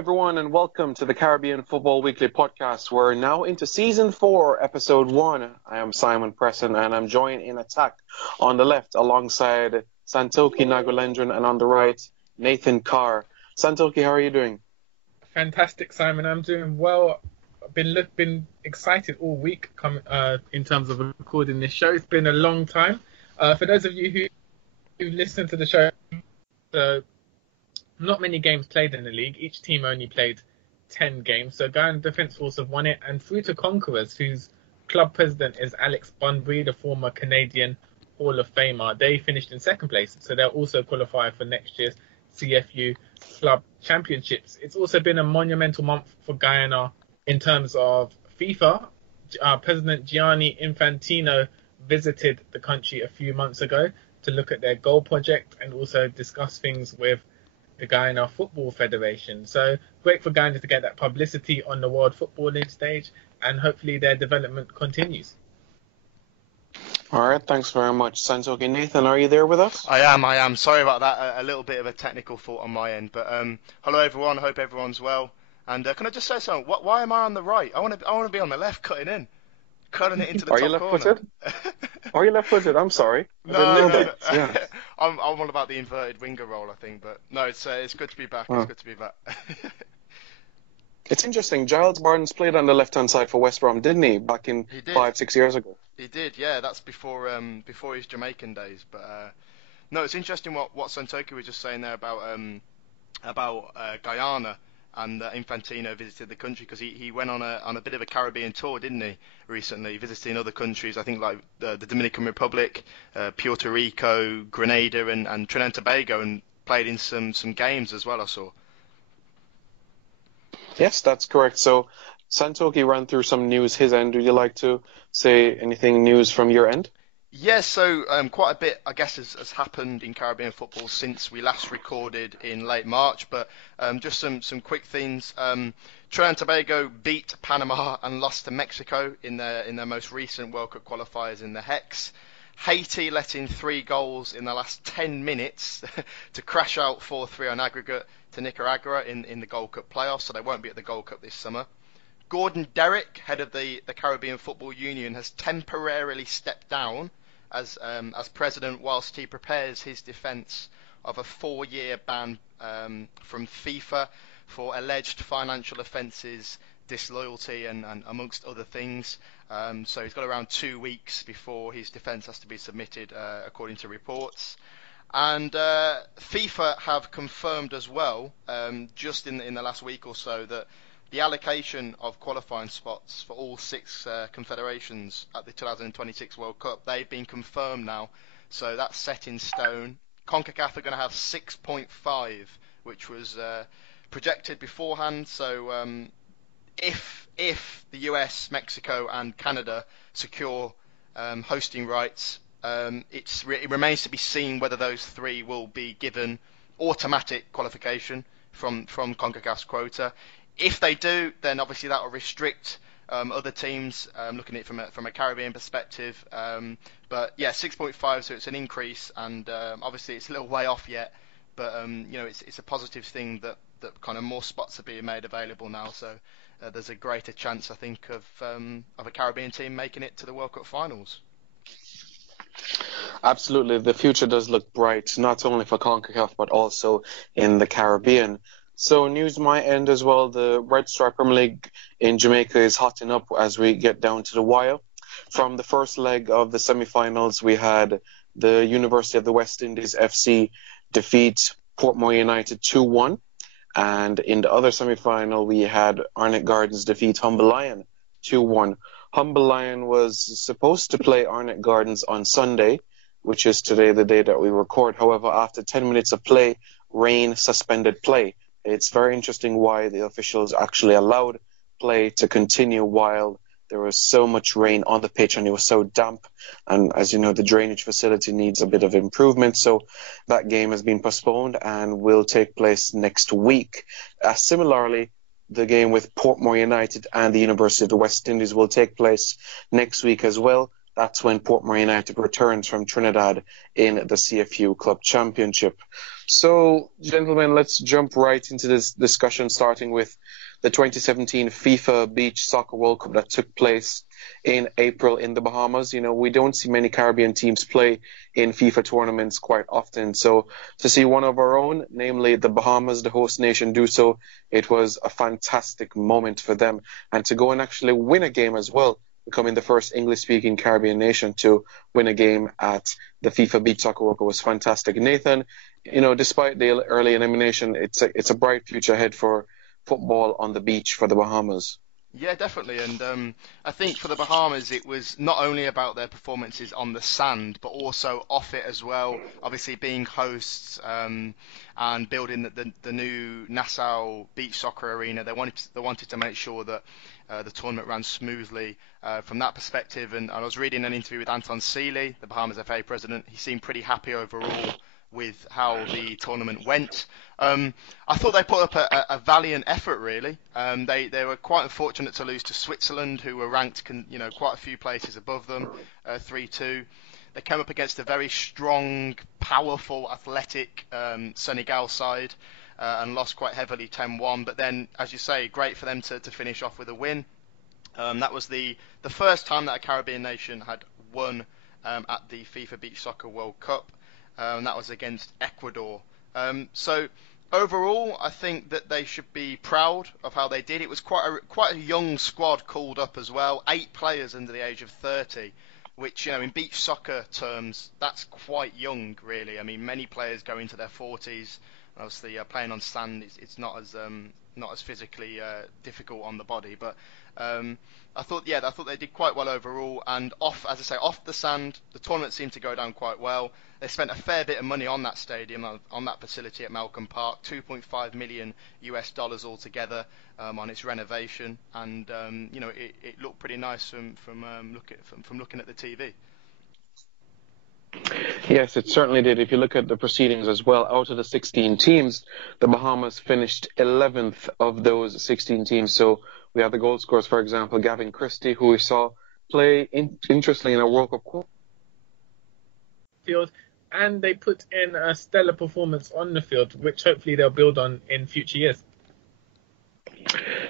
everyone, and welcome to the Caribbean Football Weekly podcast. We're now into Season 4, Episode 1. I am Simon Preston, and I'm joined in attack on the left alongside Santokie, Nagulendran, and on the right, Nathan Carr. Santokie, how are you doing? Fantastic, Simon. I'm doing well. I've been excited all week in terms of recording this show. It's been a long time. For those of you who listen to the show, not many games played in the league. Each team only played 10 games. So Guyana Defence Force have won it, and through to Conquerors, whose club president is Alex Bunbury, the former Canadian Hall of Famer. They finished in second place, so they'll also qualify for next year's CFU Club Championships. It's also been a monumental month for Guyana in terms of FIFA. President Gianni Infantino visited the country a few months ago to look at their goal project and also discuss things with the Guyana Football Federation. So great for Guyana to get that publicity on the world footballing stage, and hopefully their development continues. All right, thanks very much, Santokie. Nathan, are you there with us? I am. Sorry about that. A little bit of a technical fault on my end. But hello, everyone. I hope everyone's well. And can I just say something? Why am I on the right? I want to be on the left, cutting it into the top corner. Are you left-footed? Are you left-footed? I'm sorry. No. Yeah. I'm all about the inverted winger role, I think. But no, it's good to be back. It's good to be back. It's interesting. Giles Barnes played on the left-hand side for West Brom, didn't he? Back in 5-6 years ago. He did, yeah. That's before his Jamaican days. But no, it's interesting what Santokie was just saying there about Guyana. And Infantino visited the country because he went on a bit of a Caribbean tour, didn't he, recently, visiting other countries, I think like the Dominican Republic, Puerto Rico, Grenada and Trinidad and Tobago, and played in some games as well, I saw. Yes, that's correct. So Santokie ran through some news his end. Would you like to say anything news from your end? Yes, so quite a bit, I guess, has happened in Caribbean football since we last recorded in late March, but just some quick things. Trinidad and Tobago beat Panama and lost to Mexico in their most recent World Cup qualifiers in the Hex. Haiti let in 3 goals in the last 10 minutes to crash out 4-3 on aggregate to Nicaragua in the Gold Cup playoffs, so they won't be at the Gold Cup this summer. Gordon Derrick, head of the Caribbean Football Union, has temporarily stepped down as president whilst he prepares his defence of a 4-year ban from FIFA for alleged financial offences, disloyalty and amongst other things. So he's got around 2 weeks before his defence has to be submitted, according to reports. And FIFA have confirmed as well, just in the last week or so, that the allocation of qualifying spots for all 6 confederations at the 2026 World Cup, they've been confirmed now. So that's set in stone. CONCACAF are going to have 6.5, which was projected beforehand. So if the US, Mexico and Canada secure hosting rights, it remains to be seen whether those 3 will be given automatic qualification from CONCACAF's quota. If they do, then obviously that will restrict other teams, looking at it from a Caribbean perspective. But yeah, 6.5, so it's an increase, and obviously it's a little way off yet. But it's a positive thing that kind of more spots are being made available now. So there's a greater chance, I think, of a Caribbean team making it to the World Cup finals. Absolutely, the future does look bright, not only for CONCACAF but also in the Caribbean. So news my end as well, the Red Stripe Premier League in Jamaica is hotting up as we get down to the wire. From the first leg of the semi-finals, we had the University of the West Indies FC defeat Portmore United 2-1. And in the other semi-final, we had Arnett Gardens defeat Humble Lion 2-1. Humble Lion was supposed to play Arnett Gardens on Sunday, which is today, the day that we record. However, after 10 minutes of play, rain suspended play. It's very interesting why the officials actually allowed play to continue while there was so much rain on the pitch and it was so damp. And as you know, the drainage facility needs a bit of improvement. So that game has been postponed and will take place next week. Similarly, the game with Portmore United and the University of the West Indies will take place next week as well. that's when Portmore United returns from Trinidad in the CFU Club Championship. So, gentlemen, let's jump right into this discussion, starting with the 2017 FIFA Beach Soccer World Cup that took place in April in the Bahamas. You know, we don't see many Caribbean teams play in FIFA tournaments quite often. So to see one of our own, namely the Bahamas, the host nation, do so, it was a fantastic moment for them. And to go and actually win a game as well, becoming the first English-speaking Caribbean nation to win a game at the FIFA Beach Soccer World Cup was fantastic. Nathan, you know, despite the early elimination, it's a bright future ahead for football on the beach for the Bahamas. Yeah, definitely. And I think for the Bahamas, it was not only about their performances on the sand, but also off it as well. Obviously, being hosts and building the new Nassau Beach Soccer Arena, they wanted to make sure that the tournament ran smoothly from that perspective. And I was reading an interview with Anton Seeley, the Bahamas FA president. He seemed pretty happy overall with how the tournament went. I thought they put up a valiant effort, really. They were quite unfortunate to lose to Switzerland, who were ranked, quite a few places above them, 3-2. They came up against a very strong, powerful, athletic Senegal side and lost quite heavily 10-1. But then, as you say, great for them to finish off with a win. That was the first time that a Caribbean nation had won at the FIFA Beach Soccer World Cup. And that was against Ecuador. So overall, I think that they should be proud of how they did. It was quite a young squad called up as well. 8 players under the age of 30, which, in beach soccer terms, that's quite young, really. I mean, many players go into their 40s. Obviously, playing on sand, it's not as physically difficult on the body, but I thought they did quite well overall. And off the sand, the tournament seemed to go down quite well. They spent a fair bit of money on that stadium, on that facility at Malcolm Park, $2.5 million altogether on its renovation, and it looked pretty nice from looking at the TV. Yes, it certainly did. If you look at the proceedings as well, out of the 16 teams, the Bahamas finished 11th of those 16 teams. So we have the goal scorers, for example, Gavin Christie, who we saw play interestingly in a World Cup field, and they put in a stellar performance on the field, which hopefully they'll build on in future years.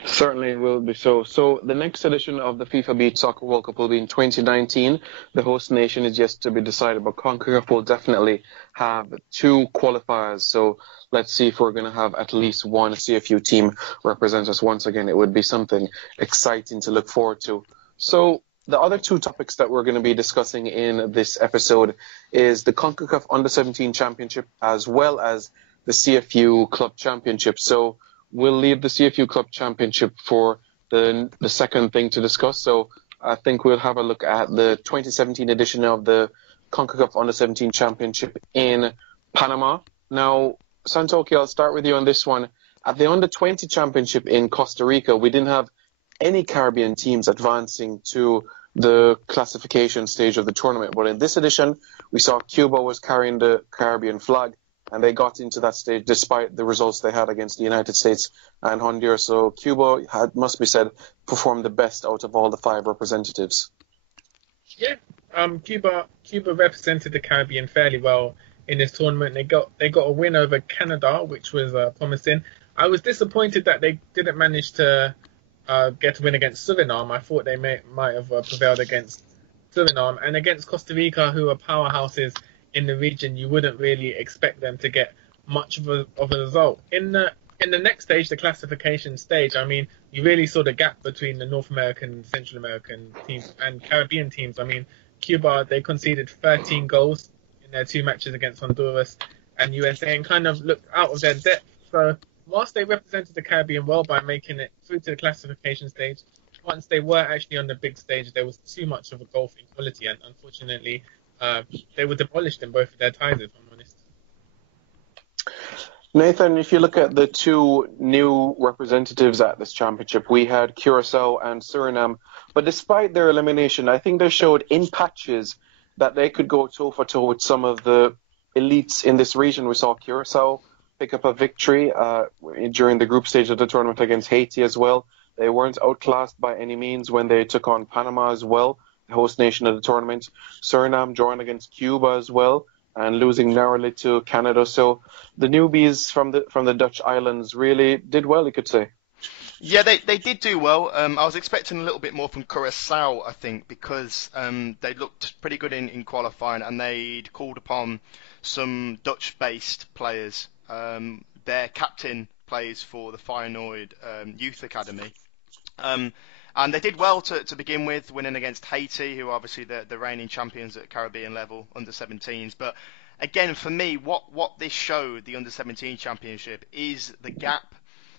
Certainly will be so. So the next edition of the FIFA Beach Soccer World Cup will be in 2019. The host nation is yet to be decided, but CONCACAF will definitely have 2 qualifiers. So let's see if we're going to have at least one CFU team represent us once again. It would be something exciting to look forward to. So the other 2 topics that we're going to be discussing in this episode is the CONCACAF Under-17 Championship as well as the CFU Club Championship. So we'll leave the CFU Club Championship for the second thing to discuss. So I think we'll have a look at the 2017 edition of the CONCACAF Under-17 Championship in Panama. Now, Santokie, I'll start with you on this one. At the Under-20 Championship in Costa Rica, we didn't have any Caribbean teams advancing to the classification stage of the tournament. But in this edition, we saw Cuba was carrying the Caribbean flag, and they got into that stage despite the results they had against the United States and Honduras. So Cuba must be said, performed the best out of all the 5 representatives. Yeah, Cuba represented the Caribbean fairly well in this tournament. They got a win over Canada, which was promising. I was disappointed that they didn't manage to get a win against Suriname. I thought they might have prevailed against Suriname, and against Costa Rica, who are powerhouses in the region. You wouldn't really expect them to get much of a result. In the next stage, the classification stage, I mean, you really saw the gap between the North American, Central American teams and Caribbean teams. I mean, Cuba, they conceded 13 goals in their 2 matches against Honduras and USA and kind of looked out of their depth. So whilst they represented the Caribbean well by making it through to the classification stage, once they were actually on the big stage, there was too much of a golf inequality, and unfortunately, they were demolished in both of their ties, if I'm honest. Nathan, if you look at the 2 new representatives at this championship, we had Curacao and Suriname. But despite their elimination, I think they showed in patches that they could go toe for toe with some of the elites in this region. We saw Curacao pick up a victory during the group stage of the tournament against Haiti as well. They weren't outclassed by any means when they took on Panama as well. host nation of the tournament. Suriname drawing against Cuba as well and losing narrowly to Canada. So the newbies from the Dutch islands really did well, you could say. Yeah, they did do well. I was expecting a little bit more from Curaçao, I think, because they looked pretty good in qualifying, and they'd called upon some Dutch-based players. Their captain plays for the Feyenoord Youth Academy. And they did well to begin with, winning against Haiti, who are obviously the reigning champions at Caribbean level, under-17s. But again, for me, what this showed, the under-17 championship, is the gap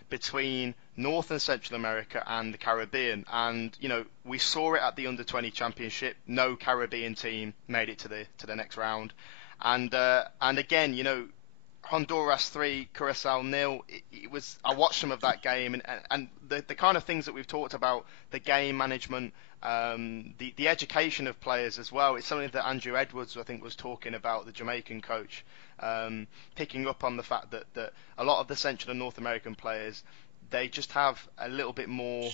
between North and Central America and the Caribbean. And, you know, we saw it at the under-20 championship. No Caribbean team made it to the next round. And again, you know, Honduras 3, Curaçao 0. It was. I watched some of that game, and the kind of things that we've talked about, the game management, the education of players as well. It's something that Andrew Edwards, I think, was talking about, the Jamaican coach, picking up on the fact that a lot of the Central and North American players, they just have a little bit more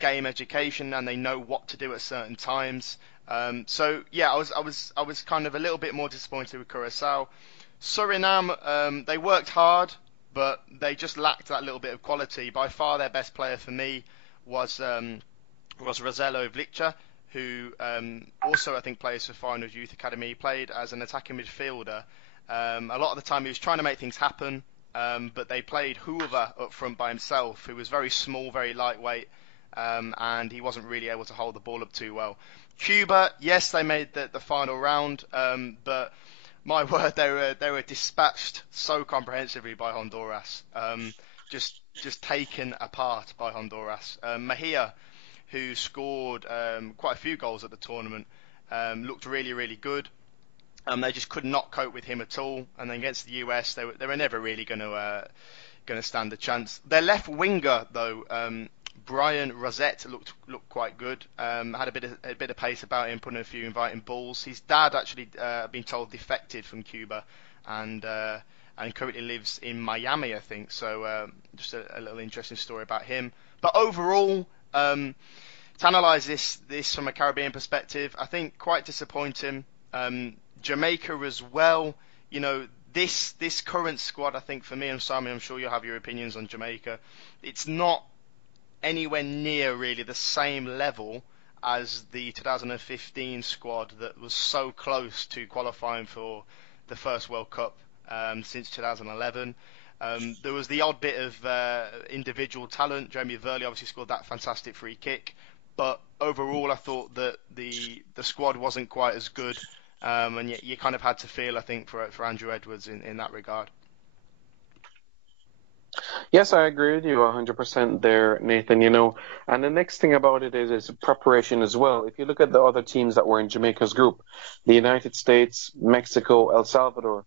game education, and they know what to do at certain times. So yeah, I was kind of a little bit more disappointed with Curaçao. Suriname, they worked hard, but they just lacked that little bit of quality. By far, their best player for me was Rosello Vlicha, who also I think plays for Feyenoord Youth Academy. He played as an attacking midfielder. A lot of the time he was trying to make things happen, but they played Hoover up front by himself, who was very small, very lightweight, and he wasn't really able to hold the ball up too well. Cuba, yes, they made the final round, but my word, they were dispatched so comprehensively by Honduras, just taken apart by Honduras. Mejia, who scored quite a few goals at the tournament, looked really, really good. They just could not cope with him at all. And then against the US, they were never really going to stand a chance. Their left winger, though, Brian Rosette looked quite good. Had a bit of pace about him, putting a few inviting balls. His dad actually, been told, defected from Cuba, and currently lives in Miami, I think. So just a little interesting story about him. But overall, to analyse this from a Caribbean perspective, I think quite disappointing. Jamaica as well. You know, this current squad, I think for me and Simon, I'm sure you'll have your opinions on Jamaica. It's not anywhere near really the same level as the 2015 squad that was so close to qualifying for the first World Cup since 2011. There was the odd bit of individual talent. Jeremy Verley obviously scored that fantastic free kick, but overall I thought that the squad wasn't quite as good, and yet you kind of had to feel, I think, for Andrew Edwards in that regard. Yes, I agree with you 100% there, Nathan, you know. And the next thing about it is preparation as well. If you look at the other teams that were in Jamaica's group, the United States, Mexico, El Salvador,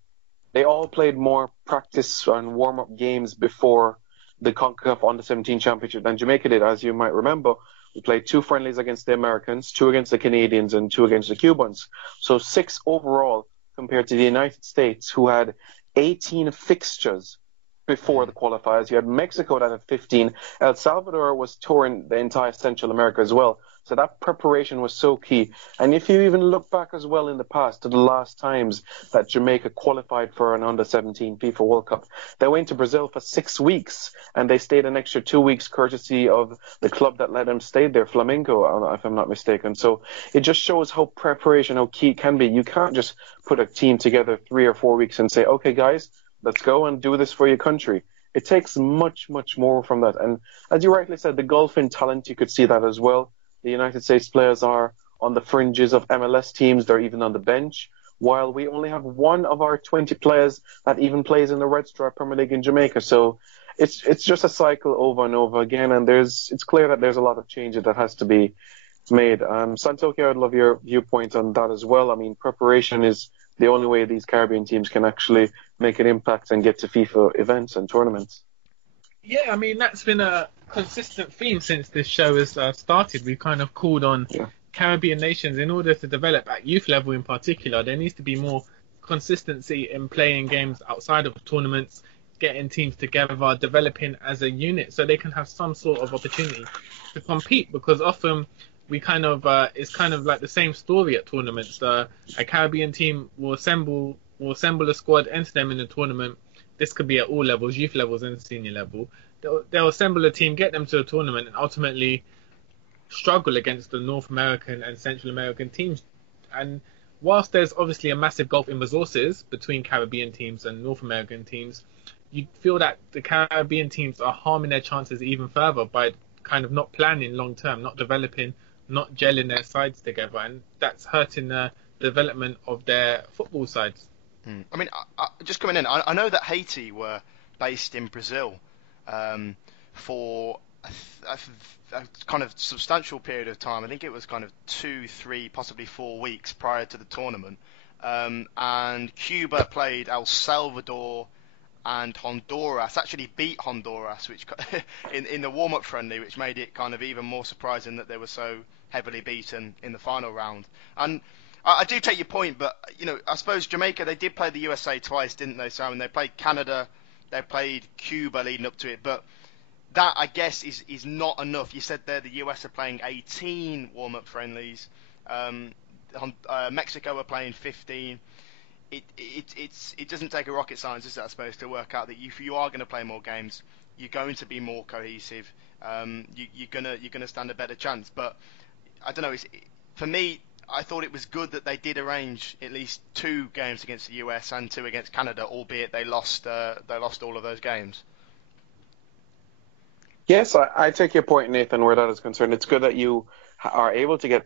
they all played more practice and warm-up games before the CONCACAF Under-17 Championship than Jamaica did. As you might remember, we played 2 friendlies against the Americans, 2 against the Canadians, and 2 against the Cubans. So 6 overall compared to the United States, who had 18 fixtures before the qualifiers. You had Mexico that had 15. El Salvador was touring the entire Central America as well. So that preparation was so key. And if you even look back as well in the past to the last times that Jamaica qualified for an under-17 FIFA World Cup, they went to Brazil for 6 weeks and they stayed an extra 2 weeks courtesy of the club that let them stay there, Flamengo, if I'm not mistaken. So it just shows how preparation, how key it can be. You can't just put a team together 3 or 4 weeks and say, okay, guys, let's go and do this for your country. It takes much, much more from that. And as you rightly said, the gulf in talent, you could see that as well. The United States players are on the fringes of MLS teams. They're even on the bench, while we only have one of our 20 players that even plays in the Red Stripe Premier League in Jamaica. So it's just a cycle over and over again. And it's clear that there's a lot of changes that has to be made. Santokie, I'd love your viewpoint on that as well. I mean, preparation is the only way these Caribbean teams can actually make an impact and get to FIFA events and tournaments. Yeah, I mean, that's been a consistent theme since this show has started. We've kind of called on Caribbean nations, in order to develop at youth level in particular, there needs to be more consistency in playing games outside of tournaments, getting teams together, developing as a unit so they can have some sort of opportunity to compete, because often we kind of it's kind of like the same story at tournaments. A Caribbean team will assemble a squad, enter them in the tournament. This could be at all levels, youth levels and senior level. They'll assemble a team, get them to a tournament, and ultimately struggle against the North American and Central American teams. And whilst there's obviously a massive gulf in resources between Caribbean teams and North American teams, you feel that the Caribbean teams are harming their chances even further by kind of not planning long term, not developing, not gelling their sides together, and that's hurting the development of their football sides. I mean, just coming in, I know that Haiti were based in Brazil for a kind of substantial period of time. I think it was kind of 2, 3, possibly 4 weeks prior to the tournament. And Cuba played El Salvador and Honduras, actually beat Honduras, which in the warm-up friendly, which made it kind of even more surprising that they were so heavily beaten in the final round. And I do take your point, but I suppose Jamaica, they did play the USA twice, didn't they, Simon? They played Canada, they played Cuba leading up to it, but that, I guess, is not enough. You said there the US are playing 18 warm-up friendlies, Mexico are playing 15. It doesn't take a rocket scientist, I suppose, to work out that if you are going to play more games, you're going to be more cohesive. You're gonna stand a better chance. But I don't know. For me, I thought it was good that they did arrange at least 2 games against the US and 2 against Canada, albeit they lost all of those games. Yes, I take your point, Nathan, where that is concerned. It's good that you are able to get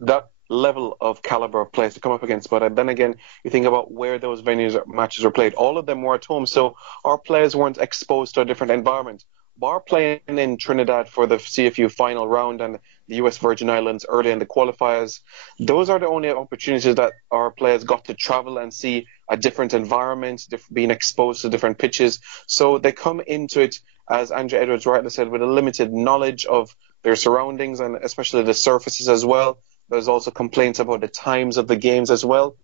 that level of caliber of players to come up against. But then again, you think about where those matches were played. All of them were at home, so our players weren't exposed to a different environment. Bar playing in Trinidad for the CFU final round and the US Virgin Islands early in the qualifiers, those are the only opportunities that our players got to travel and see a different environment, being exposed to different pitches. So they come into it, as Andrew Edwards rightly said, with a limited knowledge of their surroundings and especially the surfaces as well. There's also complaints about the times of the games as well.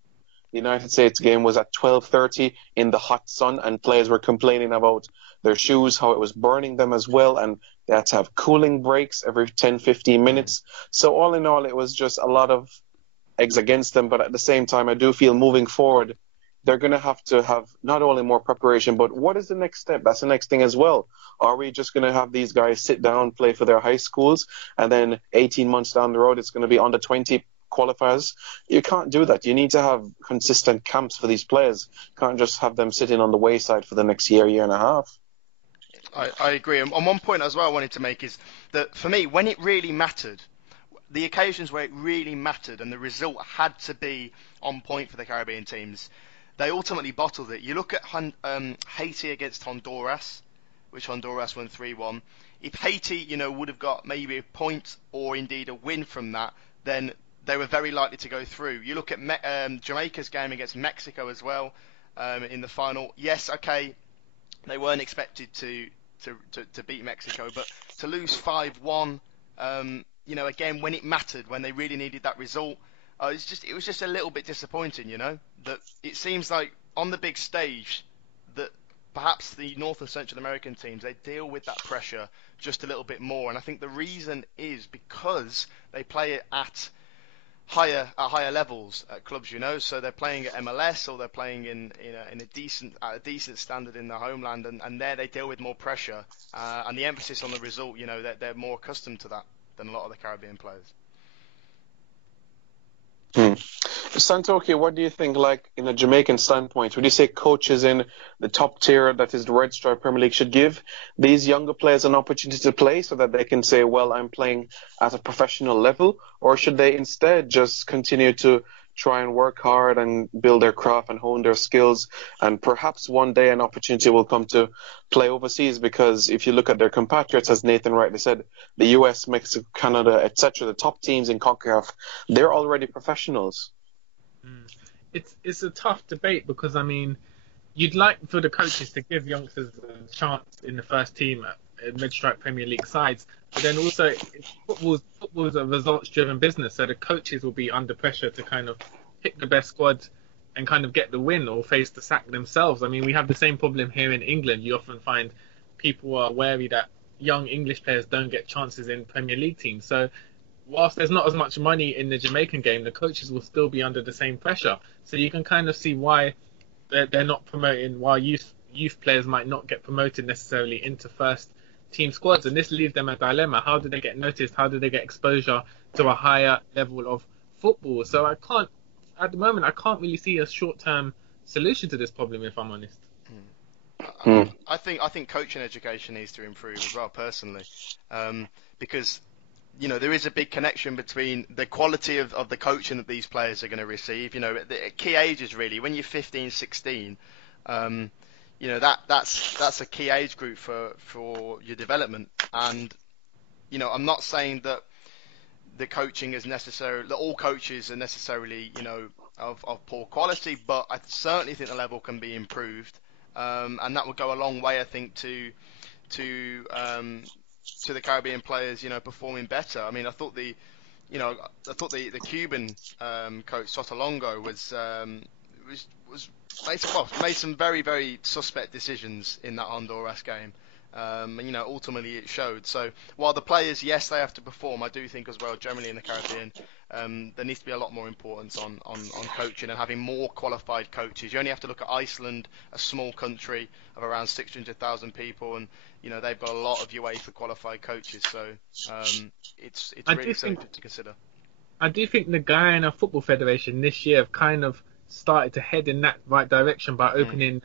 The United States game was at 12:30 in the hot sun, and players were complaining about their shoes, how it was burning them as well, and they had to have cooling breaks every 10-15 minutes. So all in all, it was just a lot of eggs against them. But at the same time, I do feel moving forward, they're going to have not only more preparation, but what is the next step? That's the next thing as well. Are we just going to have these guys sit down, play for their high schools, and then 18 months down the road, it's going to be under 20 qualifiers? You can't do that. You need to have consistent camps for these players. You can't just have them sitting on the wayside for the next year and a half. I agree. And one point as well I wanted to make is that for me, when it really mattered, the occasions where it really mattered and the result had to be on point for the Caribbean teams, they ultimately bottled it. You look at Haiti against Honduras, which Honduras won 3-1. If Haiti, would have got maybe a point or indeed a win from that, then they were very likely to go through. You look at Jamaica's game against Mexico as well in the final. Yes, okay, they weren't expected to beat Mexico, but to lose 5-1, again, when it mattered, when they really needed that result, it was just a little bit disappointing, that it seems like on the big stage that perhaps the North and Central American teams, they deal with that pressure just a little bit more. And I think the reason is because they play it at higher levels at clubs, so they're playing at MLS or they're playing in a decent standard in their homeland, and there they deal with more pressure and the emphasis on the result. They're more accustomed to that than a lot of the Caribbean players. Santokie, what do you think, like in a Jamaican standpoint? Would you say coaches in the top tier, that is the Red Stripe Premier League, should give these younger players an opportunity to play so that they can say, well, I'm playing at a professional level? Or should they instead just continue to try and work hard and build their craft and hone their skills, and perhaps one day an opportunity will come to play overseas? Because if you look at their compatriots, as Nathan rightly said, the US, Mexico, Canada, etc., the top teams in CONCACAF, they're already professionals. It's a tough debate because, you'd like for the coaches to give youngsters a chance in the first team at mid-strike Premier League sides, but then also football's a results-driven business, so the coaches will be under pressure to kind of pick the best squad and kind of get the win or face the sack themselves. We have the same problem here in England. You often find people are wary that young English players don't get chances in Premier League teams. So whilst there's not as much money in the Jamaican game, the coaches will still be under the same pressure. So you can kind of see why they're not promoting, why youth players might not get promoted necessarily into first team squads, and this leaves them a dilemma. How do they get noticed? How do they get exposure to a higher level of football? So at the moment, I can't really see a short-term solution to this problem, if I'm honest. I think coaching education needs to improve as well, personally, because there is a big connection between the quality of the coaching that these players are going to receive. The key ages really when you're 15, 16. That's a key age group for your development. And I'm not saying that the coaching is necessarily that all coaches are necessarily of poor quality, but I certainly think the level can be improved. And that would go a long way, I think, to the Caribbean players, performing better. I mean, I thought the Cuban coach Sotolongo made some very, very suspect decisions in that Honduras game. And ultimately it showed. So while the players, yes, they have to perform, I do think as well, generally in the Caribbean, there needs to be a lot more importance on coaching and having more qualified coaches. You only have to look at Iceland, a small country of around 600,000 people, and they've got a lot of UEFA qualified coaches. So it's really something to consider. I do think the Guyana Football Federation this year have kind of started to head in that right direction by opening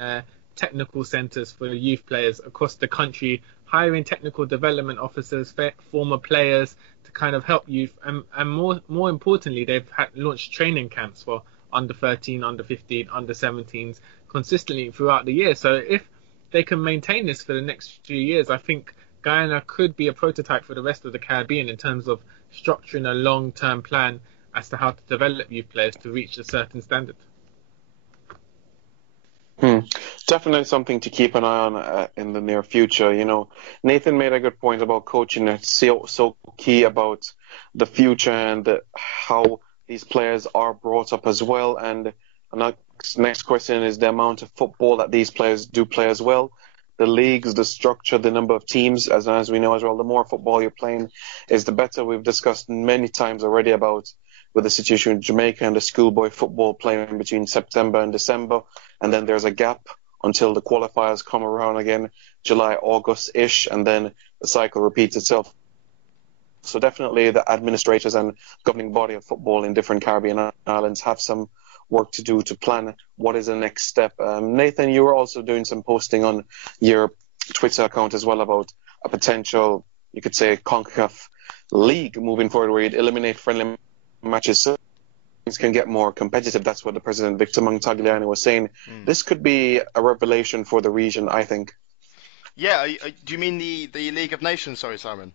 technical centres for youth players across the country, hiring technical development officers, former players to kind of help youth, and more importantly, they've launched training camps for under 13, under 15, under 17s consistently throughout the year. So if they can maintain this for the next few years, I think Guyana could be a prototype for the rest of the Caribbean in terms of structuring a long-term plan as to how to develop youth players to reach a certain standard. Definitely something to keep an eye on in the near future. Nathan made a good point about coaching. It's so key about the future and how these players are brought up as well. And the next question is the amount of football that these players do play as well. The leagues, the structure, the number of teams, as we know as well, the more football you're playing is the better. We've discussed many times already about with the situation in Jamaica and the schoolboy football playing between September and December, and then there's a gap until the qualifiers come around again, July, August-ish, and then the cycle repeats itself. So definitely the administrators and governing body of football in different Caribbean islands have some work to do to plan what is the next step. Nathan, you were also doing some posting on your Twitter account as well about a potential, you could say, CONCACAF League moving forward where you'd eliminate friendly matches so things can get more competitive. That's what the president, Victor Montagliani, was saying. This could be a revelation for the region, I think. Yeah, do you mean the League of Nations? Sorry, Simon.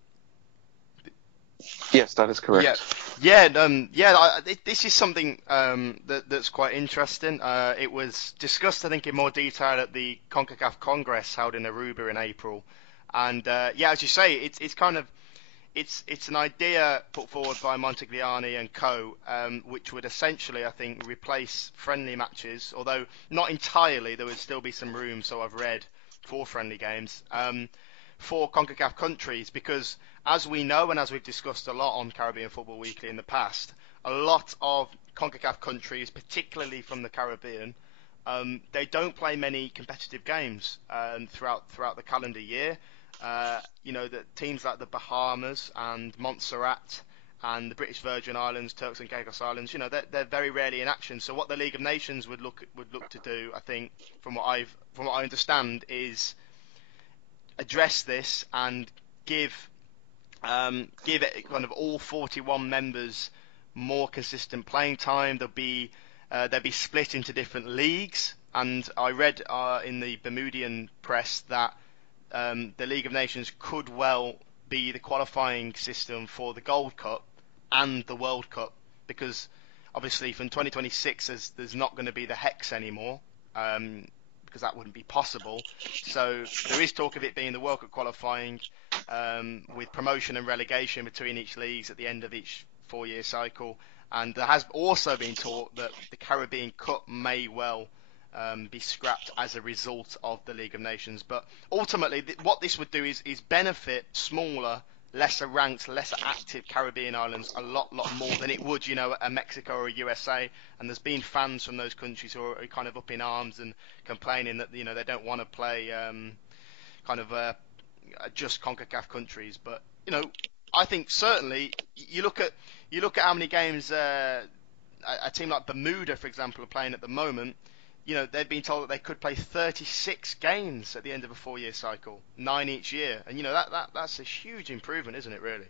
Yes, that is correct. This is something that's quite interesting. It was discussed, I think, in more detail at the CONCACAF Congress held in Aruba in April. And as you say, it's an idea put forward by Montagliani and co, which would essentially, I think, replace friendly matches, although not entirely. There would still be some room, so I've read, for friendly games for CONCACAF countries, because as we know and as we've discussed a lot on Caribbean Football Weekly in the past, a lot of CONCACAF countries, particularly from the Caribbean, they don't play many competitive games throughout the calendar year. That teams like the Bahamas and Montserrat and the British Virgin Islands, Turks and Caicos Islands, they're very rarely in action. So what the League of Nations would look to do, I think, from what I understand, is address this and give it kind of all 41 members more consistent playing time. They'll be split into different leagues, and I read in the Bermudian press that the League of Nations could well be the qualifying system for the Gold Cup and the World Cup, because obviously from 2026 there's not going to be the Hex anymore, because that wouldn't be possible. So there is talk of it being the World Cup qualifying, with promotion and relegation between each leagues at the end of each 4-year cycle. And there has also been talk that the Caribbean Cup may well be scrapped as a result of the League of Nations. But ultimately, what this would do is benefit smaller lesser ranked, lesser active Caribbean islands a lot more than it would, a Mexico or a USA. And there's been fans from those countries who are kind of up in arms and complaining that, they don't want to play just CONCACAF countries. But, I think certainly you look at how many games a team like Bermuda, for example, are playing at the moment. They've been told that they could play 36 games at the end of a 4-year cycle, 9 each year. And, that's a huge improvement, isn't it, really?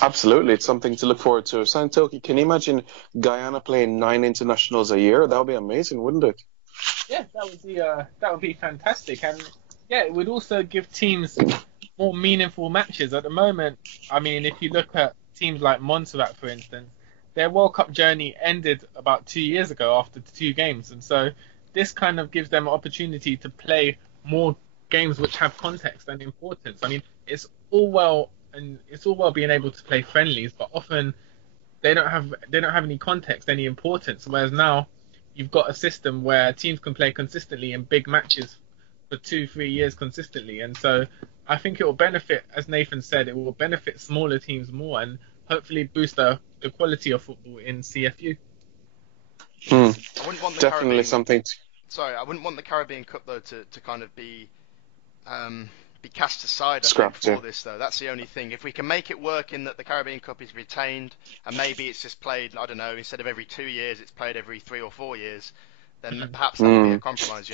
Absolutely. It's something to look forward to. Santokie, can you imagine Guyana playing 9 internationals a year? That would be amazing, wouldn't it? Yeah, that would be fantastic. And, yeah, it would also give teams more meaningful matches. At the moment, I mean, if you look at teams like Montserrat, for instance, their World Cup journey ended about 2 years ago after 2 games. And so this kind of gives them an opportunity to play more games which have context and importance. I mean, it's all well being able to play friendlies, but often they don't have any context, any importance. Whereas now you've got a system where teams can play consistently in big matches for 2-3 years consistently. And so I think it will benefit, as Nathan said, it will benefit smaller teams more and hopefully boost the quality of football in CFU. I wouldn't want the Definitely something. Sorry, I wouldn't want the Caribbean Cup though to kind of be cast aside for this though. That's the only thing. If we can make it work in that the Caribbean Cup is retained and maybe it's just played, I don't know, instead of every 2 years, it's played every 3 or 4 years, then perhaps that would be a compromise.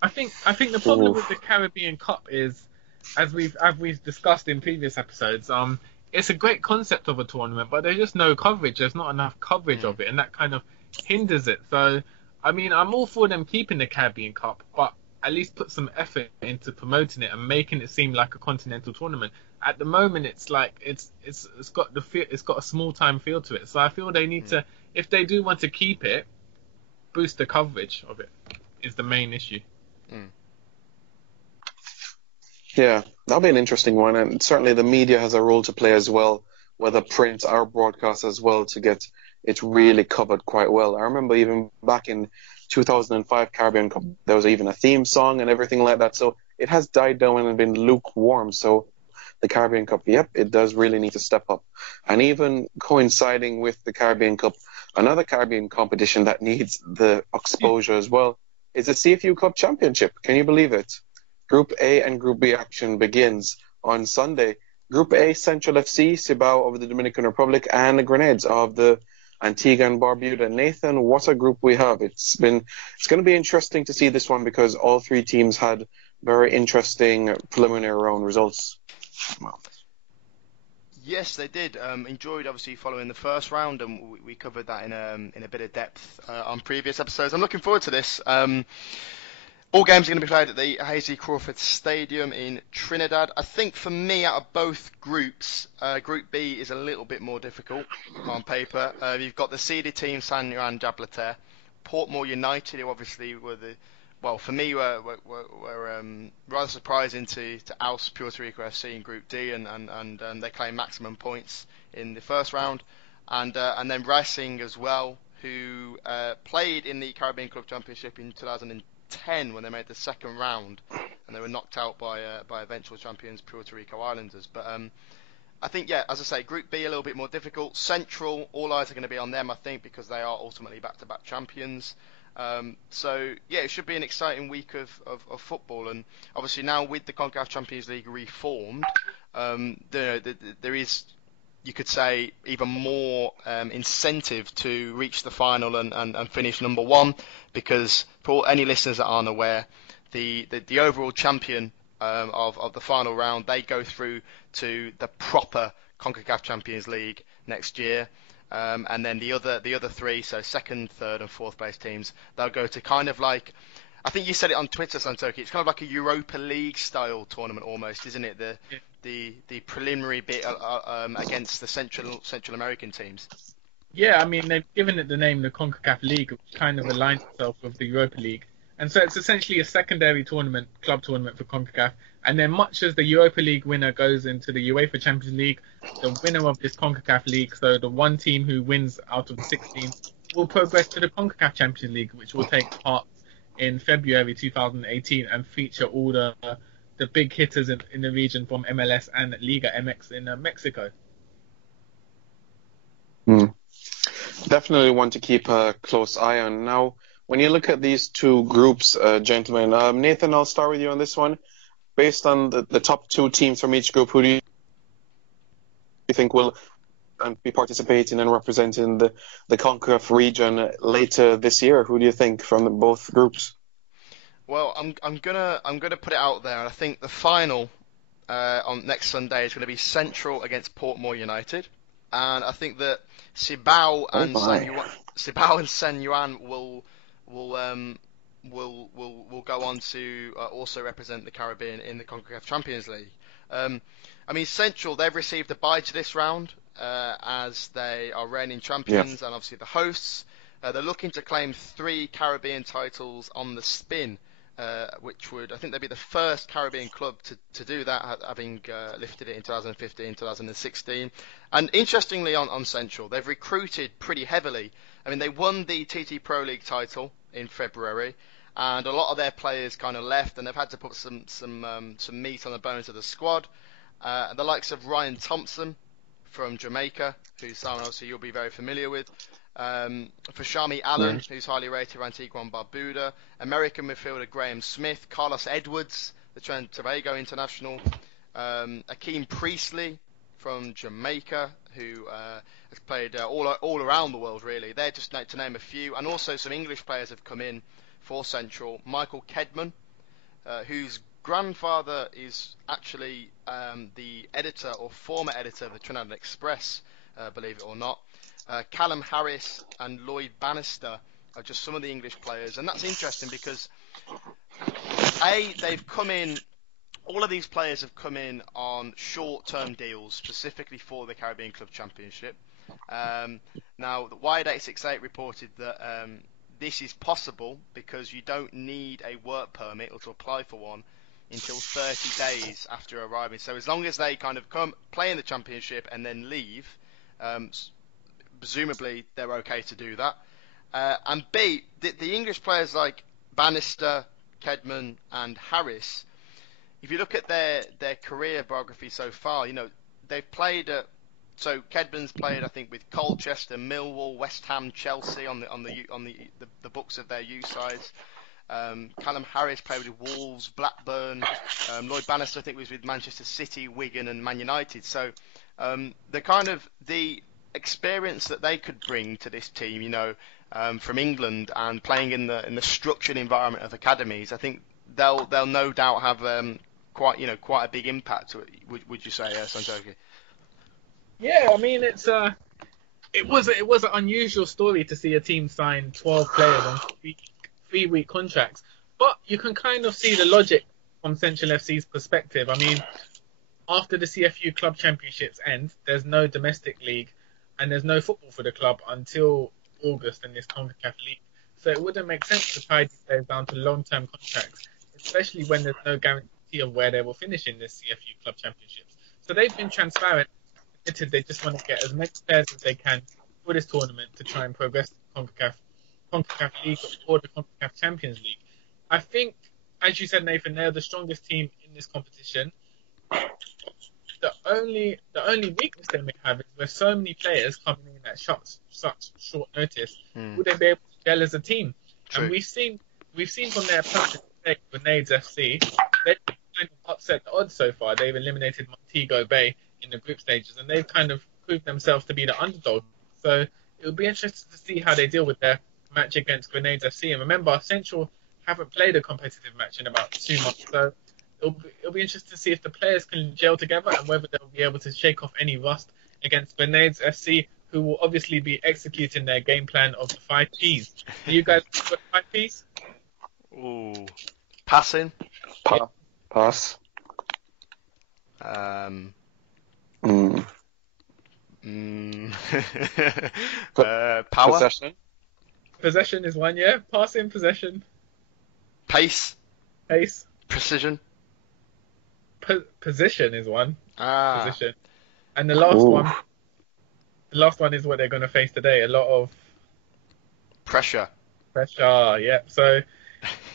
I think the problem with the Caribbean Cup is, as we've discussed in previous episodes, it's a great concept of a tournament, but there's just no coverage. There's not enough coverage of it, and that kind of hinders it. So, I mean, I'm all for them keeping the Caribbean Cup, but at least put some effort into promoting it and making it seem like a continental tournament. At the moment, it's like it's got a small time feel to it. So I feel they need to, if they do want to keep it, boost the coverage of it is the main issue. Yeah, that'll be an interesting one, and certainly the media has a role to play as well, whether print or broadcast as well, to get it really covered quite well. I remember even back in 2005 Caribbean Cup, there was even a theme song and everything like that, so it has died down and been lukewarm. So the Caribbean Cup, yep, it does really need to step up. And even coinciding with the Caribbean Cup, another Caribbean competition that needs the exposure as well is the CFU Cup Championship. Can you believe it? Group A and Group B action begins on Sunday. Group A, Central FC, Cibao of the Dominican Republic, and the Grenades of the Antigua and Barbuda. Nathan, what a group we have. It's going to be interesting to see this one because all 3 teams had very interesting preliminary round results. Yes, they did. Enjoyed obviously following the first round, and we covered that in a bit of depth on previous episodes. I'm looking forward to this. All games are going to be played at the Hazy Crawford Stadium in Trinidad. I think for me, out of both groups, Group B is a little bit more difficult on paper. You've got the seeded team, San Juan Jablata, Portmore United, who obviously for me, were rather surprising to oust Puerto Rico FC in Group D, and they claim maximum points in the first round. And then Racing as well, who played in the Caribbean Club Championship in 2010 when they made the second round, and they were knocked out by eventual champions Puerto Rico Islanders. But I think, yeah, as I say, Group B a little bit more difficult. Central, all eyes are going to be on them, I think, because they are ultimately back-to-back champions. So, yeah, it should be an exciting week of football. And obviously now with the CONCACAF Champions League reformed, there is, you could say, even more incentive to reach the final and finish number 1, because for any listeners that aren't aware, the overall champion of the final round, they go through to the proper CONCACAF Champions League next year. And then the other 3, so second, third, and fourth place teams, they'll go to kind of like, I think you said it on Twitter, Santokie, it's kind of like a Europa League style tournament almost, isn't it? The preliminary bit against the Central American teams. Yeah, I mean, they've given it the name the CONCACAF League, which kind of aligns itself with the Europa League. And so it's essentially a secondary tournament, club tournament for CONCACAF. And then much as the Europa League winner goes into the UEFA Champions League, the winner of this CONCACAF League, so the one team who wins out of the 16, will progress to the CONCACAF Champions League, which will take part in February 2018 and feature all the the big hitters in the region from MLS and Liga MX in Mexico. Definitely one to keep a close eye on. Now, when you look at these two groups, gentlemen, Nathan, I'll start with you on this one. Based on the top two teams from each group, who do you think will be participating and representing the CONCACAF region later this year? Who do you think from both groups? Well, I'm gonna put it out there, and I think the final on next Sunday is going to be Central against Portmore United, and I think that Sibao and San Juan will go on to also represent the Caribbean in the CONCACAF Champions League. I mean, Central, they've received a bye to this round as they are reigning champions and obviously the hosts. They're looking to claim 3 Caribbean titles on the spin, which would, I think they'd be the first Caribbean club to do that, having lifted it in 2015, 2016. And interestingly on Central, they've recruited pretty heavily. I mean, they won the TT Pro League title in February, and a lot of their players kind of left, and they've had to put some meat on the bones of the squad. The likes of Ryan Thompson from Jamaica, who's someone obviously you'll be very familiar with. Fashami Allen, who's highly rated for Antigua and Barbuda. American midfielder Graham Smith. Carlos Edwards, the Trinidad and Tobago international. Akeem Priestley from Jamaica, who has played all around the world, really. They're just to name a few. And also some English players have come in for Central. Michael Kedman, whose grandfather is actually the editor or former editor of the Trinidad Express, believe it or not. Callum Harris and Lloyd Bannister are just some of the English players, and that's interesting because they've come in. All of these players have come in on short-term deals specifically for the Caribbean Club Championship. Now, the Wired 868 reported that this is possible because you don't need a work permit or to apply for one until 30 days after arriving. So as long as they kind of come play in the championship and then leave, presumably they're okay to do that. And B, the English players like Bannister, Kedman and Harris, if you look at their career biography so far, you know, they've played at, so Kedman's played I think with Colchester, Millwall, West Ham, Chelsea on the books of their youth sides. Callum Harris played with Wolves, Blackburn. Lloyd Bannister I think was with Manchester City, Wigan and Man United. So the kind of the experience that they could bring to this team, you know, from England and playing in the structured environment of academies, I think they'll no doubt have quite a big impact. Would you say, Santokie? Yeah, I mean it was an unusual story to see a team sign 12 players on 3-week contracts, but you can kind of see the logic from Central FC's perspective. I mean, after the CFU Club Championships end, there's no domestic league and there's no football for the club until August in this CONCACAF League. So it wouldn't make sense to tie these players down to long-term contracts, especially when there's no guarantee of where they will finish in this CFU Club Championships. So they've been transparent. They just want to get as many players as they can for this tournament to try and progress to CONCACAF League or the CONCACAF Champions League. I think, as you said, Nathan, they're the strongest team in this competition. The only weakness they may have is where so many players coming in at such short notice. Would they be able to gel as a team? True. And we've seen from their opponents, Grenades FC, they've kind of upset the odds so far. They've eliminated Montego Bay in the group stages, and they've kind of proved themselves to be the underdog. So it'll be interesting to see how they deal with their match against Grenades FC. And remember, Central haven't played a competitive match in about 2 months, so it'll be interesting to see if the players can gel together and whether they'll be able to shake off any rust against Grenades FC, who will obviously be executing their game plan of the 5 Ps. Do you guys got 5 Ps? Ooh, passing. Pass. Power. Possession is one, yeah. Passing, possession. Pace. Precision. Position is one. Position. And the last one is what they're going to face today. A lot of pressure. Yeah. So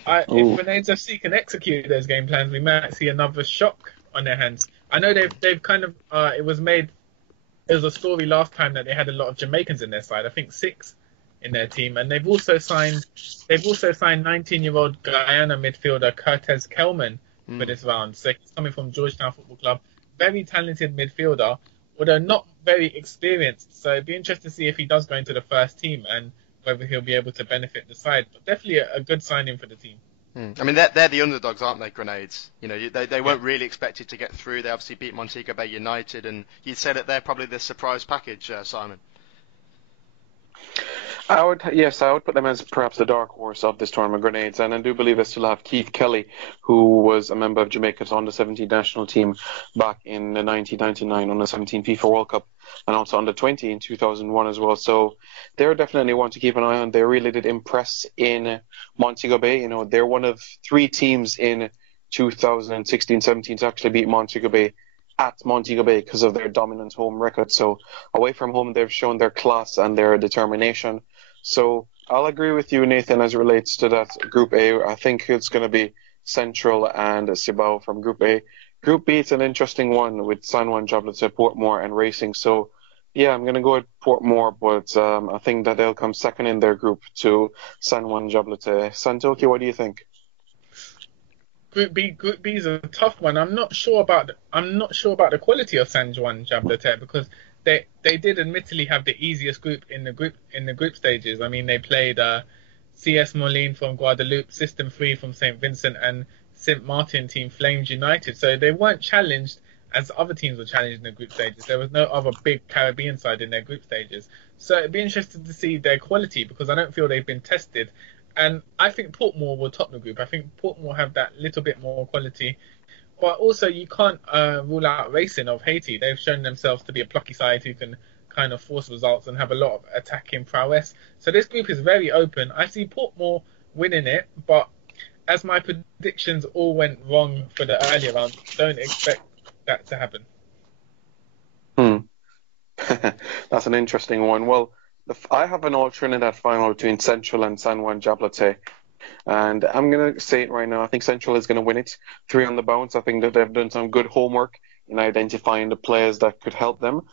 If Ooh. Grenades FC can execute those game plans, we might see another shock on their hands. I know they've kind of it was a story last time that they had a lot of Jamaicans in their side. I think 6 in their team, and they've also signed 19-year-old Guyana midfielder Curtis Kelman for this round. So he's coming from Georgetown Football Club, very talented midfielder, although not very experienced. So it'd be interesting to see if he does go into the first team and whether he'll be able to benefit the side. But definitely a good signing for the team. I mean, they're the underdogs, aren't they, Grenades? You know, they weren't really expected to get through. They obviously beat Montego Bay United, and you'd say that they're probably the surprise package, Simon. I would put them as perhaps the dark horse of this tournament, Grenades, and I do believe I still have Keith Kelly, who was a member of Jamaica's under-17 national team back in the 1999 under-17 FIFA World Cup, and also under-20 in 2001 as well. So they're definitely one to keep an eye on. They really did impress in Montego Bay. You know, they're one of 3 teams in 2016-17 to actually beat Montego Bay at Montego Bay because of their dominant home record. So away from home, they've shown their class and their determination. So I'll agree with you, Nathan, as it relates to that Group A. I think it's going to be Central and Cibao from Group A. Group B, it's an interesting one with San Juan, Joblete, Portmore, and Racing. So, yeah, I'm going to go with Portmore, but I think that they'll come second in their group to San Juan, Joblete. Santokie, what do you think? Group B is a tough one. I'm not sure about the quality of San Juan Jablete because they did admittedly have the easiest group in the group stages. I mean, they played CS Moline from Guadeloupe, System 3 from St. Vincent, and St. Martin team Flames United. So they weren't challenged as other teams were challenged in the group stages. There was no other big Caribbean side in their group stages. So it'd be interesting to see their quality because I don't feel they've been tested. And I think Portmore will top the group. I think Portmore have that little bit more quality. But also, you can't rule out Racing of Haiti. They've shown themselves to be a plucky side who can kind of force results and have a lot of attacking prowess. So this group is very open. I see Portmore winning it, but as my predictions all went wrong for the earlier round, don't expect that to happen. That's an interesting one. Well, I have an alternate at final between Central and San Juan Jablete. And I'm going to say it right now. I think Central is going to win it. 3 on the bounce. I think that they've done some good homework in identifying the players that could help them.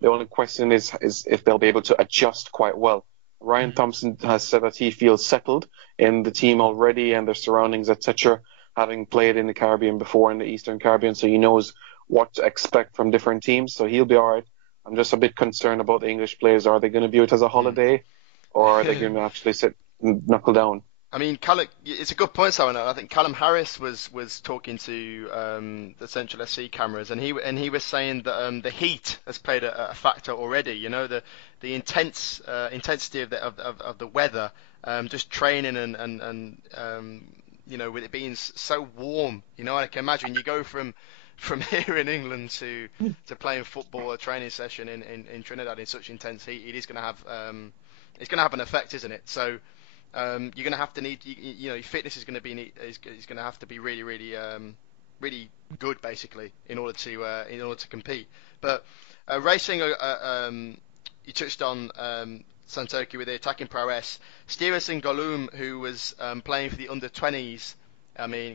The only question is if they'll be able to adjust quite well. Ryan Thompson has said that he feels settled in the team already and their surroundings, etc., having played in the Caribbean before, in the Eastern Caribbean, so he knows what to expect from different teams, so he'll be all right. I'm just a bit concerned about the English players. Are they going to view it as a holiday, or are they going to actually sit and knuckle down? I mean, it's a good point, Simon. I think Callum Harris was talking to the Central SC cameras, and he was saying that the heat has played a factor already. You know, the intensity of the weather, just training and you know, with it being so warm. You know, I can imagine you go from here in England to playing football, a training session in Trinidad in such intense heat. It is going to have it's going to have an effect, isn't it? So. You're going to have to you know, your fitness is going to have to be really, really, really good, basically, in order to compete. But Racing, you touched on Santokie with the attacking prowess. Stevenson Gollum, who was playing for the under-20s,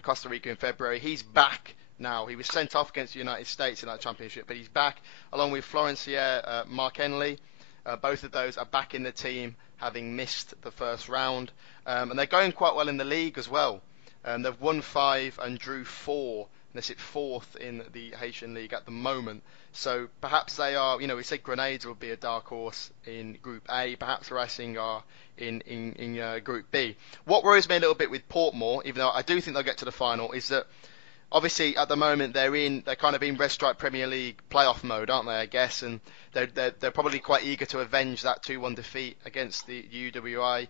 Costa Rica in February, he's back now. He was sent off against the United States in that championship, but he's back, along with Florencia Mark Henley. Both of those are back in the team, having missed the first round. And they're going quite well in the league as well. They've won 5 and drew 4. And they sit 4th in the Haitian League at the moment. So perhaps they are, you know, we said Grenades will be a dark horse in Group A. Perhaps Racing are in Group B. What worries me a little bit with Portmore, even though I do think they'll get to the final, is that obviously at the moment they're kind of in Red Stripe Premier League playoff mode, aren't they, I guess, and they're probably quite eager to avenge that 2-1 defeat against the UWI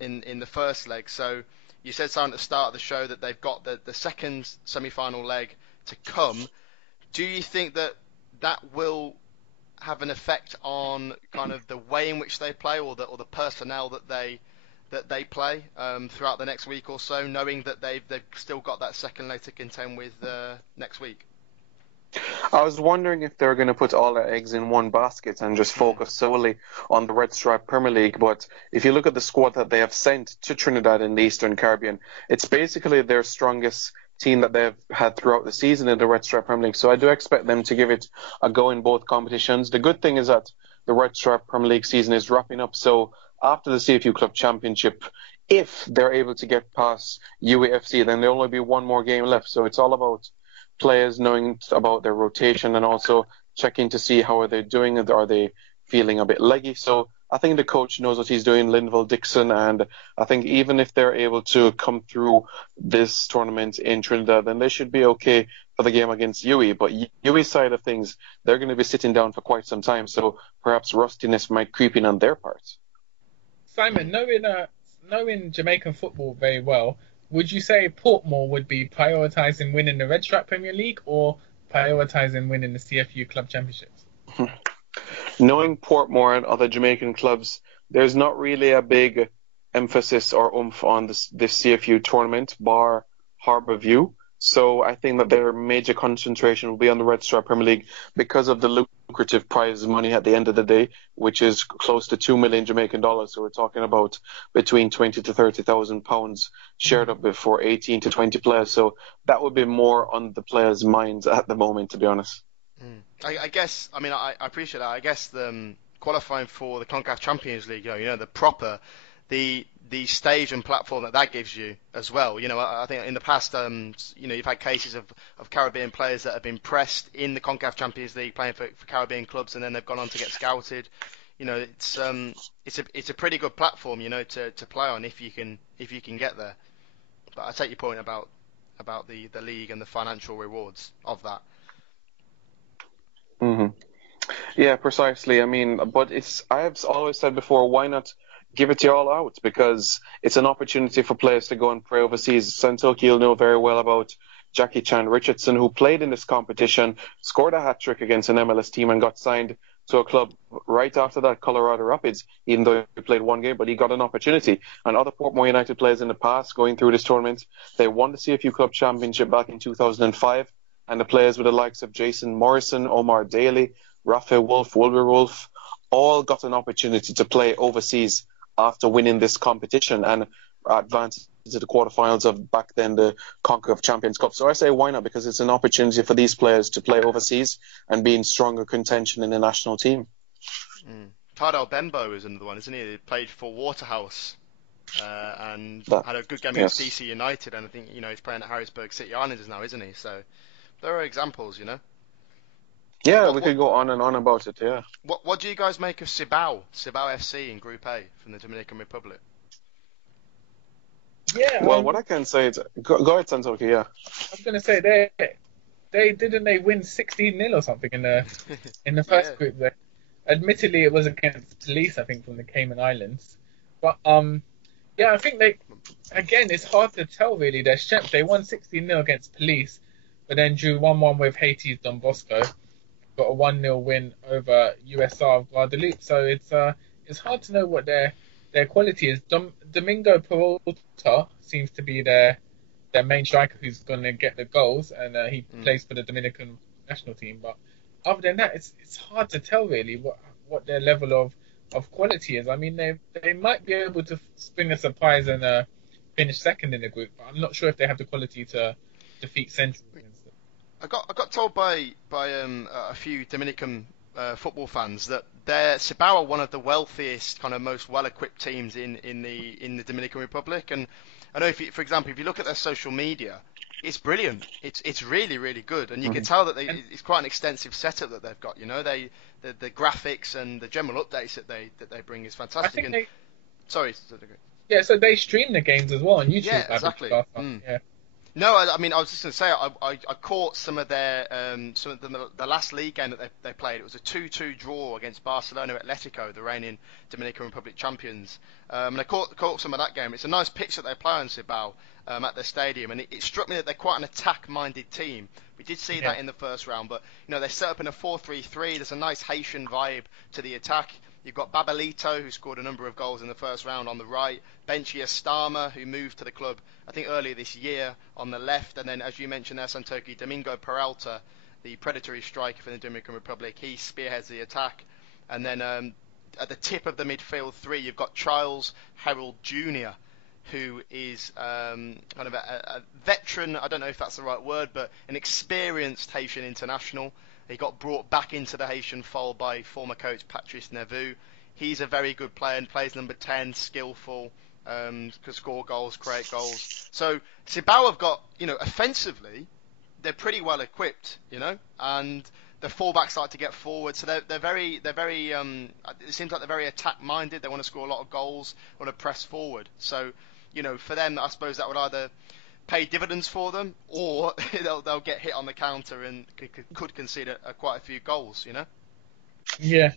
in the first leg. So you said, Simon, at the start of the show that they've got the second semi-final leg to come. Do you think that will have an effect on kind of the way in which they play, or the personnel that they play throughout the next week or so, knowing that they've still got that second leg to contend with next week? I was wondering if they're going to put all their eggs in one basket and just Mm. focus solely on the Red Stripe Premier League. But if you look at the squad that they have sent to Trinidad in the Eastern Caribbean, it's basically their strongest team that they've had throughout the season in the Red Stripe Premier League. So I do expect them to give it a go in both competitions. The good thing is that the Red Stripe Premier League season is wrapping up. So after the CFU Club Championship, if they're able to get past UAFC, then there'll only be one more game left. So it's all about players knowing about their rotation and also checking to see how are they doing. Are they feeling a bit leggy? So I think the coach knows what he's doing, Linval Dixon, and I think even if they're able to come through this tournament in Trinidad, then they should be okay for the game against UWI. But UWI's side of things, they're going to be sitting down for quite some time, so perhaps rustiness might creep in on their part. Simon, knowing Jamaican football very well, would you say Portmore would be prioritising winning the Red Stripe Premier League or prioritising winning the CFU Club Championships? Knowing Portmore and other Jamaican clubs, there's not really a big emphasis or oomph on this CFU tournament, bar Harbourview. So I think that their major concentration will be on the Red Star Premier League because of the lucrative prize money at the end of the day, which is close to 2 million Jamaican dollars. So we're talking about between 20 to 30,000 pounds shared up for 18 to 20 players. So that would be more on the players' minds at the moment, to be honest. I guess, I mean, I appreciate that. I guess the qualifying for the CONCACAF Champions League, the stage and platform that gives you as well. I think in the past, you've had cases of Caribbean players that have been pressed in the CONCACAF Champions League playing for Caribbean clubs, and then they've gone on to get scouted. It's a pretty good platform, to play on if you can get there. But I take your point about the league and the financial rewards of that. Mm-hmm. Yeah, precisely. I mean, but I've always said before, why not give it all out? Because it's an opportunity for players to go and play overseas. Santokie will know very well about Jackie Chan Richardson, who played in this competition, scored a hat-trick against an MLS team and got signed to a club right after that, Colorado Rapids, even though he played one game, but he got an opportunity. And other Portmore United players in the past going through this tournament, they won the CFU Club Championship back in 2005, and the players with the likes of Jason Morrison, Omar Daly, Raphael Wolf, Wilbur Wolf, all got an opportunity to play overseas after winning this competition and advanced to the quarterfinals of back then the CONCACAF Champions Cup. So I say why not? Because it's an opportunity for these players to play overseas and be in stronger contention in the national team. Tardal Bembo is another one, isn't he? He played for Waterhouse and had a good game against DC United, and I think he's playing at Harrisburg City Islanders now, isn't he? So there are examples, Yeah, we could go on and on about it, yeah. What do you guys make of Cibao FC in Group A from the Dominican Republic? Yeah. Well, what I can say is, go ahead, Santokie, yeah. I was going to say they win 16-0 or something in the first group there. Admittedly, it was against Police, I think, from the Cayman Islands. But I think it's hard to tell really their strength. They won 16-0 against Police, but then drew 1-1 with Haiti's Don Bosco. Got a 1-0 win over USR of Guadeloupe. So it's hard to know what their quality is. Domingo Peralta seems to be their main striker who's going to get the goals, and he plays for the Dominican national team. But other than that, it's hard to tell really what their level of quality is. I mean, they might be able to spring a surprise and finish second in the group, but I'm not sure if they have the quality to defeat Central. I got told by a few Dominican football fans that Cibao are one of the wealthiest, kind of most well-equipped teams in the Dominican Republic. And I know, for example, if you look at their social media, it's brilliant. It's really, really good, and you can tell that it's quite an extensive setup that they've got. The graphics and the general updates that they bring is fantastic. Sorry. Yeah, so they stream the games as well on YouTube. Yeah, exactly. Yeah. No, I mean, I was just going to say, I caught some of the last league game that they played. It was a 2-2 draw against Barcelona Atletico, the reigning Dominican Republic champions. And I caught some of that game. It's a nice pitch that they play on Cibao at their stadium, and it struck me that they're quite an attack-minded team. We did see that in the first round, but they set up in a 4-3-3. There's a nice Haitian vibe to the attack. You've got Babalito, who scored a number of goals in the first round on the right. Benchy Estama, who moved to the club, I think, earlier this year on the left. And then, as you mentioned there, Santokie, Domingo Peralta, the predatory striker for the Dominican Republic. He spearheads the attack. And then at the tip of the midfield three, you've got Charles Herald Jr., who is kind of a veteran, I don't know if that's the right word, but an experienced Haitian international. He got brought back into the Haitian fold by former coach Patrice Neveu. He's a very good player and plays number 10, skillful, can score goals, create goals. So Cibao have got, offensively, they're pretty well equipped, and the fullbacks like to get forward, so they're very it seems like they're very attack minded. They want to score a lot of goals, want to press forward. So, for them, I suppose that would either pay dividends for them, or they'll get hit on the counter and could concede quite a few goals. Yeah.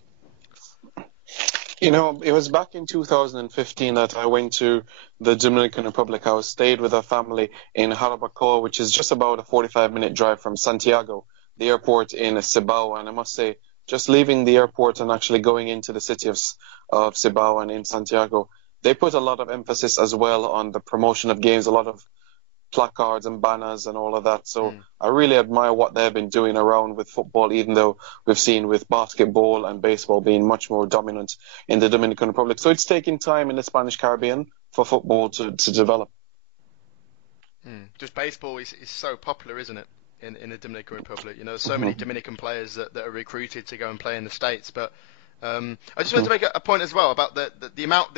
It was back in 2015 that I went to the Dominican Republic. I stayed with a family in Jarabacoa, which is just about a 45-minute drive from Santiago, the airport in Cibao. And I must say, just leaving the airport and actually going into the city of Cibao and in Santiago, they put a lot of emphasis as well on the promotion of games, a lot of placards and banners and all of that. So I really admire what they've been doing around with football, even though we've seen with basketball and baseball being much more dominant in the Dominican Republic. So it's taking time in the Spanish Caribbean for football to develop. Just baseball is so popular, isn't it, in the Dominican Republic? So many Dominican players that are recruited to go and play in the States. But I just wanted to make a point as well about the amount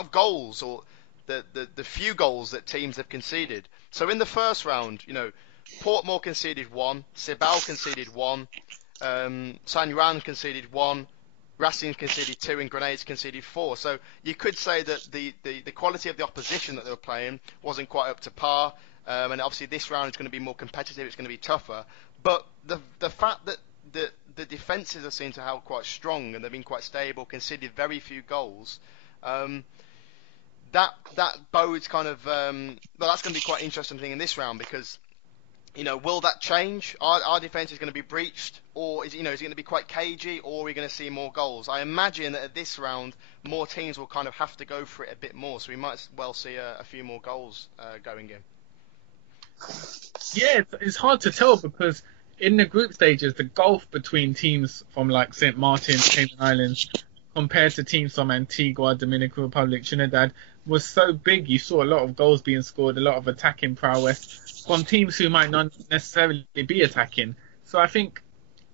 of goals, or the few goals that teams have conceded. So in the first round, Portmore conceded 1, Cibao conceded 1, San Juan conceded 1, Racing conceded 2, and Grenades conceded 4. So you could say that the quality of the opposition that they were playing wasn't quite up to par. And obviously this round is going to be more competitive, it's going to be tougher. But the fact that the defences have seemed to have quite strong and they've been quite stable, conceded very few goals, that bodes kind of that's going to be quite an interesting thing in this round, because will that change? Our defence is going to be breached, or is it going to be quite cagey, or are we going to see more goals? I imagine that at this round more teams will kind of have to go for it a bit more, so we might as well see a few more goals going in. Yeah, it's hard to tell, because in the group stages, the gulf between teams from like St. Martin, Cayman Islands, compared to teams from Antigua, Dominican Republic, Trinidad, was so big. You saw a lot of goals being scored, a lot of attacking prowess from teams who might not necessarily be attacking. So I think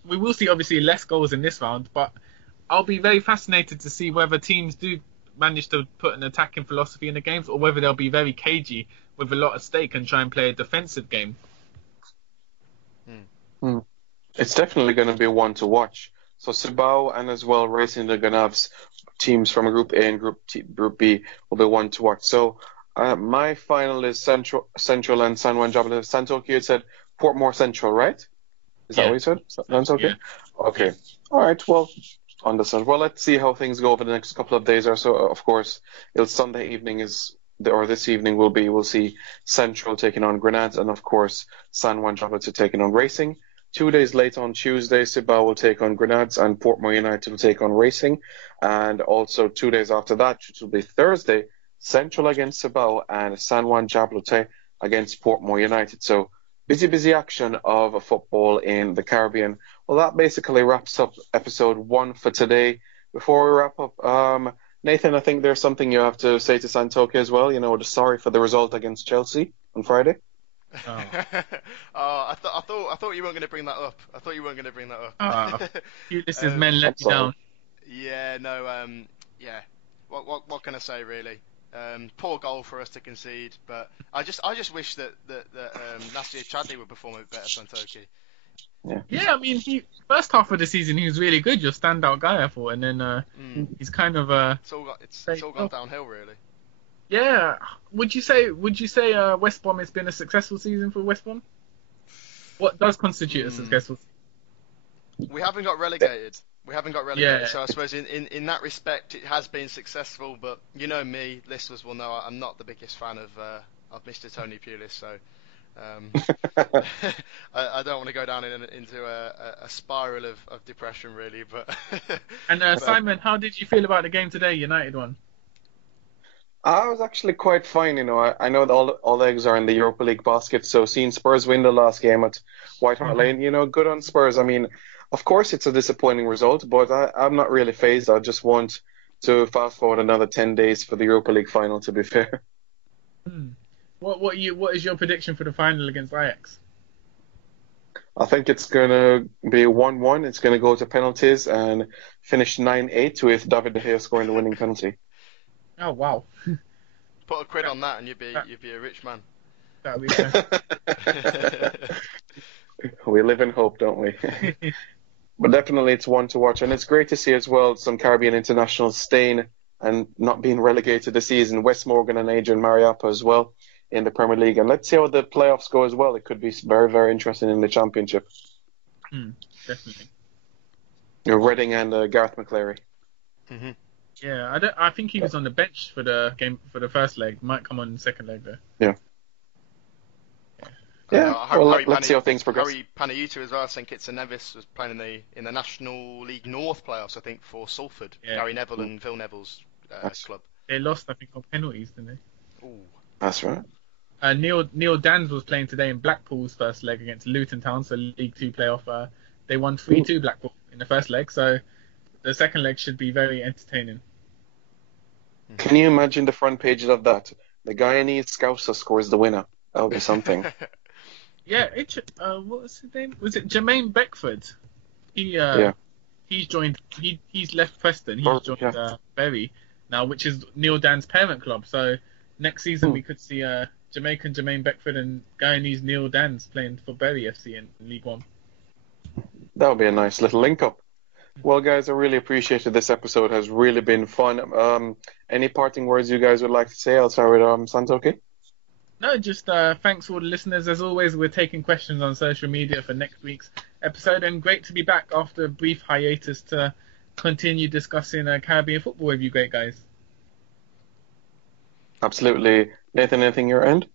we will see obviously less goals in this round, but I'll be very fascinated to see whether teams do manage to put an attacking philosophy in the games, or whether they'll be very cagey with a lot at stake and try and play a defensive game. It's definitely going to be one to watch. So Cibao and as well Racing de Ganaves, teams from Group A and Group B, will be one to watch. So my final is Central and San Juan Jabal. Santokie, you said Portmore Central, right? Is that what you said? Santokie? Yeah. Okay. All right. Well, understand. Well, let's see how things go over the next couple of days or so. Of course, Sunday evening this evening we'll see Central taking on Grenades, and of course San Juan Jabal taking on Racing. 2 days later on Tuesday, Cibao will take on Grenades and Portmore United will take on Racing. And also 2 days after that, which will be Thursday, Central against Cibao and San Juan Jabal against Portmore United. So busy action of football in the Caribbean. Well, that basically wraps up episode 1 for today. Before we wrap up, Nathan, I think there's something you have to say to Santokie as well. Sorry for the result against Chelsea on Friday. Oh. I thought you weren't going to bring that up. Ulysses men let you down. Yeah, no. Yeah. What can I say really? Poor goal for us to concede, but I just wish that Nasir Chadli would perform a bit better, Santokie. Yeah, I mean, first half of the season he was really good, your standout guy, I thought, and then he's kind of it's all gone downhill really. Yeah, would you say West Brom has been a successful season for West Brom? What does constitute a successful season? We haven't got relegated. Yeah. So I suppose in that respect it has been successful, but me, listeners will know I'm not the biggest fan of Mr. Tony Pulis, so I don't want to go down into a spiral of depression really. But and Simon, how did you feel about the game today, United one? I was actually quite fine, you know. I know that all eggs are in the Europa League basket, so seeing Spurs win the last game at White Hart Lane, you know, good on Spurs. I mean, of course it's a disappointing result, but I'm not really phased. I just want to fast forward another 10 days for the Europa League final, to be fair. Hmm. What is your prediction for the final against Ajax? I think it's going to be 1-1. It's going to go to penalties and finish 9-8 with David De Gea scoring the winning penalty. Oh wow, Put a quid on that, and that you'd be a rich man. that'll be fair. We live in hope, don't we? But definitely it's one to watch. And it's great to see as well some Caribbean internationals staying and not being relegated this season. Wes Morgan and Adrian Mariappa as well in the Premier League. And let's see how the playoffs go as well. It could be very, very interesting in the Championship. Definitely. Reading and Gareth McCleary. Hmm. Yeah, I think he was on the bench for the game for the first leg. Might come on the second leg though. Yeah. Yeah, well, let's see how things progress. Harry Panayutu as well. I think it's Nevis was playing in the National League North playoffs. I think for Salford, Yeah. Gary Neville and Phil Neville's club. They lost, I think, on penalties, didn't they? Ooh. That's right. Neil Dans was playing today in Blackpool's first leg against Luton Town, so League Two playoff. They won 3-2 Blackpool in the first leg, so the second leg should be very entertaining. Can you imagine the front pages of that? The Guyanese Scouser scores the winner. That would be something. Yeah, what was his name? Was it Jermaine Beckford? He's joined. He's left Preston. He's joined Bury now, which is Neil Dan's parent club. So next season we could see Jamaican Jermaine Beckford and Guyanese Neil Dans playing for Bury FC in League One. That would be a nice little link up. Well, guys, I really appreciated this episode. Has really been fun. Any parting words you guys would like to say? I'll start with Santokie. No, just thanks for all the listeners. As always, we're taking questions on social media for next week's episode, and great to be back after a brief hiatus to continue discussing Caribbean football with you great guys. Absolutely. Nathan, anything your end?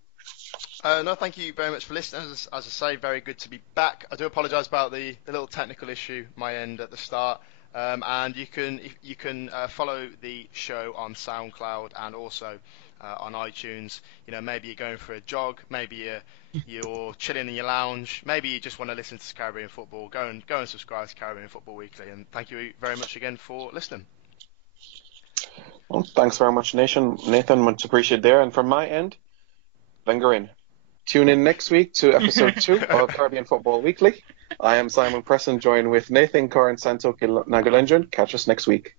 No, thank you very much for listening. As I say, very good to be back. I do apologise about the little technical issue my end at the start. And you can follow the show on SoundCloud and also on iTunes. You know, maybe you're going for a jog, maybe you're chilling in your lounge, maybe you just want to listen to Caribbean football. Go and subscribe to Caribbean Football Weekly. And thank you very much again for listening. Well, thanks very much, Nathan. Much appreciated there. And from my end, Wenger in. Tune in next week to episode 2 of Caribbean Football Weekly. I am Simon Preston, joined with Nathan, Carr and Santokie Nagulendran. Catch us next week.